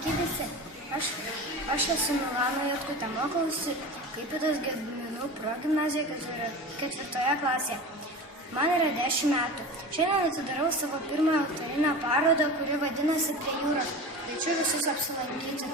Sveiki visi, aš esu Milana Jotkutė, mokausi Klaipėdos Gedminų progimnazijoje 4 klasėje. Man yra 10 metų. Šiandien atidarau savo pirmąją autorinę parodą, kuri vadinasi Prie jūros. Kviečiu visus apsilankyti.